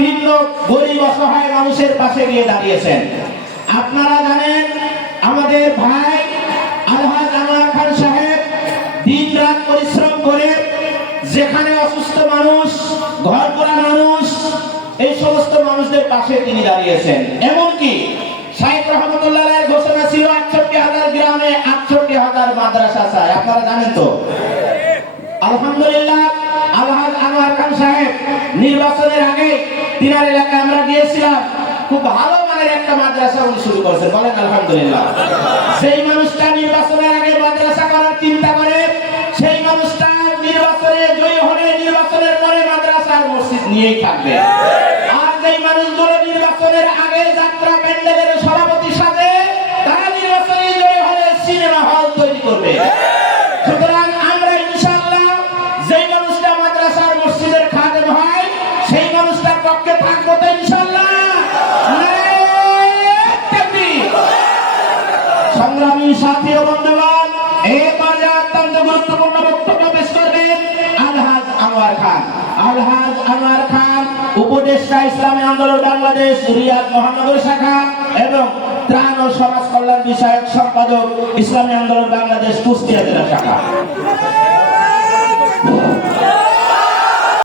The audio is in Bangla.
বিভিন্ন গরিব, অসহায় মানুষের পাশে গিয়ে দাঁড়িয়েছেন। আপনারা জানেন, আমাদের ভাই আলহাজ আনোয়ার খান সাহেব দিন রাত পরিশ্রম করে যেখানে অসুস্থ মানুষ, ঘর করা মানুষ, এই সমস্ত মানুষদের পাশে তিনি দাঁড়িয়েছেন। এমনকি শাহেদ রহমতুল্লাহ ঘোষণা ছিল, আটষট্টি হাজার গ্রামে আটষট্টি হাজার মাদ্রাসা চায় আপনারা জানেন তো? আলহামদুলিল্লাহ, আলহাজ আনোয়ার খান সাহেব নির্বাচনের আগে তিনার এলাকায় আমরা গিয়েছিলাম, খুব ভালো মানের একটা মাদ্রাসা উনি শুরু করেছেন। বলেন আলহামদুলিল্লাহ। সেই মানুষটা নির্বাচনের আগে মাদ্রাসা করার চিন্তা করে, সেই মানুষটা নির্বাচনে জয়ী হলে নির্বাচনের পরে মাদ্রাসার মসজিদ নিয়েই থাকবে। আর যেই মানুষগুলো নির্বাচনের আগে যাত্রা প্যান্ডেলের সংগ্রামী সাথী ও বন্ধুগণ, এই পর্যায়ে অত্যন্ত গুরুত্বপূর্ণ বক্তব্য পেশ করবেন আলহাজ আনোয়ার খান। আলহাজ আনোয়ার খান, উপদেষ্টা ইসলামী আন্দোলন বাংলাদেশ, রিয়াদ মহানগর শাখা এবং ত্রাণ ও সমাজ কল্যাণ বিষয়ক সম্পাদক ইসলামী আন্দোলন বাংলাদেশ, কুষ্টিয়া জেলা শাখা।